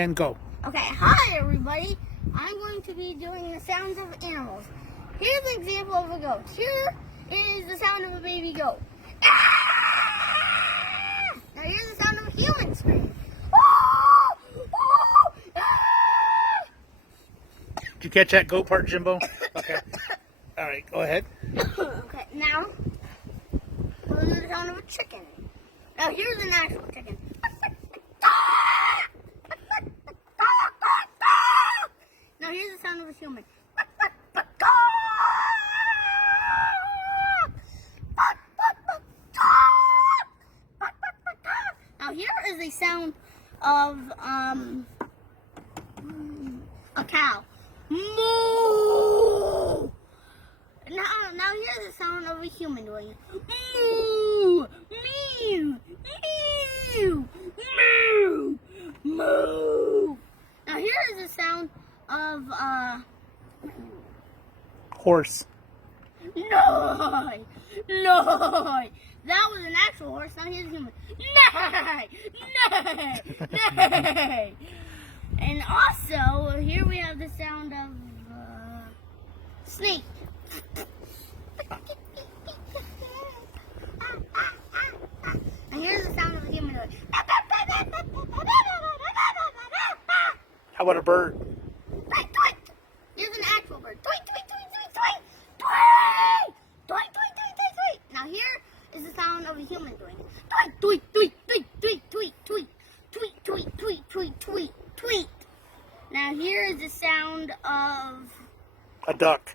And go. Okay, hi everybody. I'm going to be doing the sounds of animals. Here's an example of a goat. Here is the sound of a baby goat. Ah! Now here's the sound of a human scream. Ah! Ah! Ah! Did you catch that goat part, Jimbo? Okay. All right, go ahead. Okay, now we'll do the sound of a chicken. Now here's an actual chicken. Now here's the sound of a human. Now here is the sound of a cow. Moo! Now here's the sound of a human doing it. Moo! Mew! Mew! Moo! Moo! Now here is the sound of Horse. Neigh! Neigh! That was an actual horse, now here's a human. Neigh! Neigh! Neigh! And also, here we have the sound of snake. And here's the sound of a human doing. How about a bird? Tweet, tweet. Here's an actual bird. Tweet, tweet, tweet, tweet, tweet. Tweet! Tweet, tweet, tweet, tweet, tweet. Now here is the sound of a human doing it. Tweet, tweet, tweet, tweet, tweet, tweet, tweet, tweet, tweet, tweet, tweet, tweet. Now here is the sound of A duck.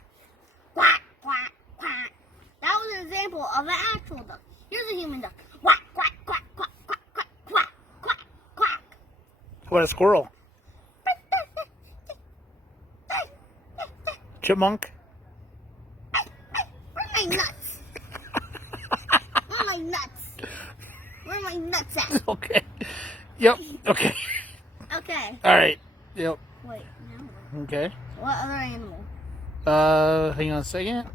quack, quack, quack. That was an example of an actual duck. Here's a human duck. Quack, quack, quack, quack, quack, quack, quack, quack, quack. How about a squirrel? Chipmunk? Where are my nuts? Where are my nuts? Where are my nuts at? Okay. Yep. Okay. Okay. All right. Yep. Wait, no. Okay. What other animal? Hang on a second.